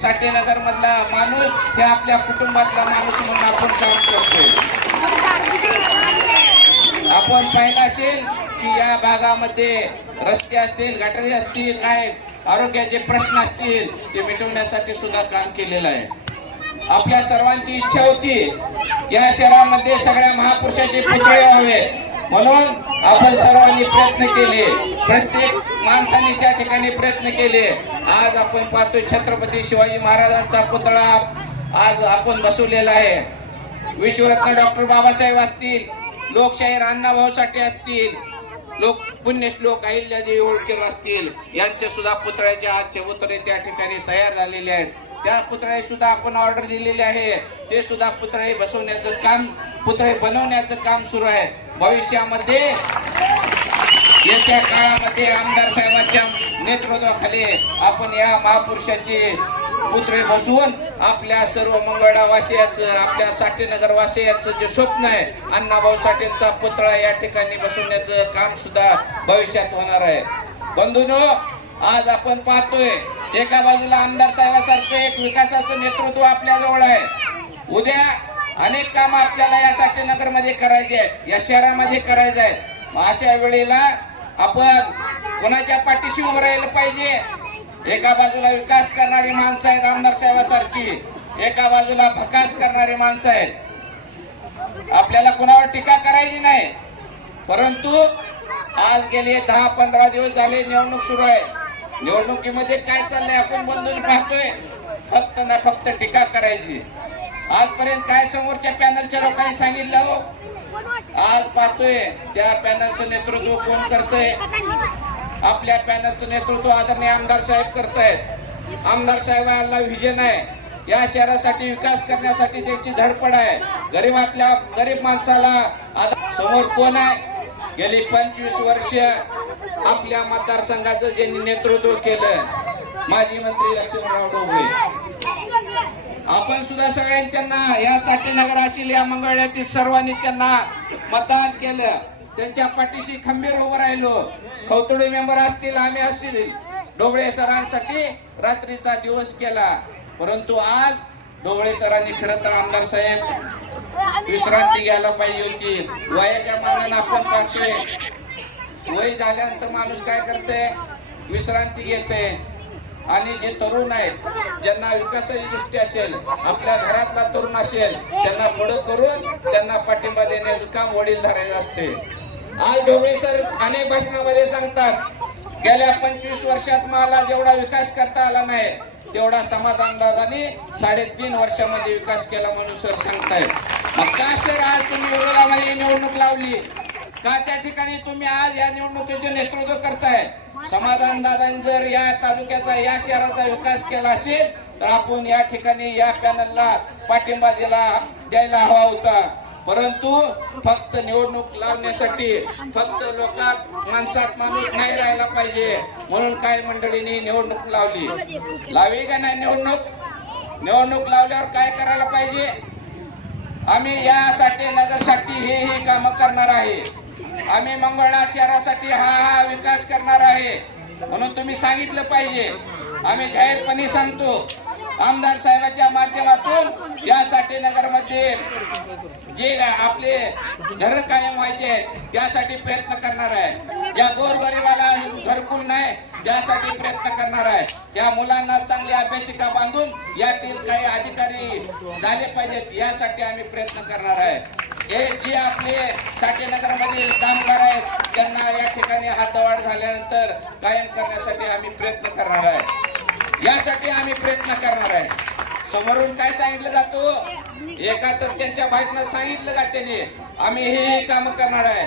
साठेनगर मधला माणूस हे आपल्या कुटुंबातला माणूस म्हणून आपण काम करतोय. आपण पाहिलं असेल की या भागामध्ये रस्ते असतील, गटारी असतील, काय आरोग्याचे प्रश्न असतील ते मिटवण्यासाठी सुद्धा काम केलेलं आहे. आपल्या सर्वांची इच्छा होती या शहरामध्ये सगळ्या महापुरुषाचे पुतळे व्हावे, म्हणून आपण सर्वांनी प्रयत्न केले. प्रत्येक माणसाने त्या ठिकाणी प्रयत्न केले. आज आपण पाहतोय छत्रपती शिवाजी महाराजांचा पुतळा आज आपण बसवलेला आहे. विश्वरत्न डॉक्टर बाबासाहेब असतील, लोकशाहीर अण्णाभाऊ साठे असतील, पुण्यश्लोक अहिल्यादेवी होळकर असतील, यांचे सुद्धा पुतळ्याचे आजचे पुतळे त्या ठिकाणी तयार झालेले आहेत. त्या पुतळे सुद्धा आपण ऑर्डर दिलेली आहे. ते सुद्धा पुतळे बसवण्याचं काम, पुतळे बनवण्याचं काम सुरू आहे. भविष्यामध्ये येत्या काळामध्ये आमदार साहेबांच्या नेतृत्वाखाली आपण या महापुरुषाचे पुतळे बसवून आपल्या सर्व मंगळवासियांचं, आपल्या साठेनगर वासियांचं जे स्वप्न आहे अण्णाभाऊ साठेंचा पुतळा या ठिकाणी बसवण्याचं काम सुद्धा भविष्यात होणार आहे. बंधूंनो, आज आपण पाहतोय एका बाजूला आमदार साहेबांसारखं एक विकासाचं नेतृत्व आपल्या जवळ आहे. उद्या अनेक काम आपल्याला या साठेनगर मध्ये करायचे आहेत, या शहरामध्ये करायचं आहे. अशा वेळेला आपण कोणाच्या पाठीशी उभं राहिलं पाहिजे? एका बाजूला विकास करणारी माणसं आहेत आमदार साहेबांसारखी, एका बाजूला भकास करणारी माणसं आहेत. आपल्याला कोणावर टीका करायची नाही, परंतु आज गेले 10-15 दिवस झाले निवडणूक सुरू आहे. निवडणुकीमध्ये काय चाललंय आपण बंधून पाहतोय. फक्त ना फक्त टीका करायची. आजपर्यंत काय समोरच्या पॅनलच्या लोकांनी सांगितलं हो? आज पाहतोय त्या पॅनलचं नेतृत्व कोण करतंय? आपल्या पॅनलचं नेतृत्व आदरणीय आमदार साहेब करतायत. आमदार साहेबांना विजन आहे, या शहरासाठी विकास करण्यासाठी त्यांची धडपड आहे. गरीब माणसाला समोर कोण आहे? गेली 25 वर्ष आपल्या मतदारसंघाचं ज्यांनी नेतृत्व केलं, माजी मंत्री लक्ष्मणराव ढोबळे. आपण सुद्धा सगळ्यांनी त्यांना या साठेनगर असतील, या मंगळवेढ्यातील सर्वांनी त्यांना मतदान केलं. त्यांच्या पाठीशी खंबीर उभं राहिलो. खवतोडे मेंबर असतील, आम्ही असतील, ढोबळे सरांसाठी रात्रीचा दिवस केला. परंतु आज ढोबळे सरांनी खरं तर आमदार साहेब विश्रांती घ्यायला पाहिजे होती. वयाच्या मानानं आपण पाहतोय वय झाल्यानंतर माणूस काय करते? विश्रांती घेते. आणि जे तरुण आहेत, ज्यांना विकासाची दृष्टी असेल, आपल्या घरातला तरुण असेल, त्यांना पुढं करून त्यांना पाठिंबा देण्याचं काम वडीलधाऱ्याचं असते. आज ढोबळे सर अनेक भाषणामध्ये सांगतात, गेल्या 25 वर्षात मला जेवढा विकास करता आला नाही तेवढा समाधान दादानी 3.5 वर्षामध्ये विकास केला म्हणून सर सांगतायत. मग का सर आज तुम्ही विरोधामध्ये निवडणूक लावली? का त्या ठिकाणी तुम्ही आज या निवडणुकीचे नेतृत्व करताय? समाधान दादांनी जर या तालुक्याचा, या शहराचा विकास केला असेल तर आपण या ठिकाणी या पॅनलला पाठिंबा द्यायला हवा होता. परंतु फक्त निवडणूक लावण्यासाठी फक्त लोकात माणसात माणूस नाही राहायला पाहिजे म्हणून काय मंडळींनी निवडणूक लावी का नाही? निवडणूक लावल्यावर काय करायला पाहिजे? आम्ही या साठेनगरसाठी हे कामं करणार आहे. आम्ही मंगळवेढा शहरासाठी हा विकास करणार आहे म्हणून तुम्ही सांगितलं पाहिजे. आम्ही जाहीरपणे सांगतो, आमदार साहेबांच्या माध्यमातून या साठेनगर मध्ये जे आपले घर कायम व्हायचे आहेत त्यासाठी प्रयत्न करणार आहे. ज्या गोरगरिबाला घरकुल नाही त्यासाठी प्रयत्न करणार आहे. त्या मुलांना चांगली अभ्यासिका बांधून यातील काही अधिकारी झाले पाहिजेत यासाठी आम्ही प्रयत्न करणार आहे. हे जे आपले साठेनगर मधील कामगार आहेत त्यांना या ठिकाणी हातवाढ झाल्यानंतर कायम करण्यासाठी आम्ही प्रयत्न करणार आहे. यासाठी आम्ही प्रयत्न करणार आहे. समोरून काय सांगितलं जातो? एका तर त्यांच्या भाषणात सांगितलं का त्यांनी आम्ही हे काम करणार आहे.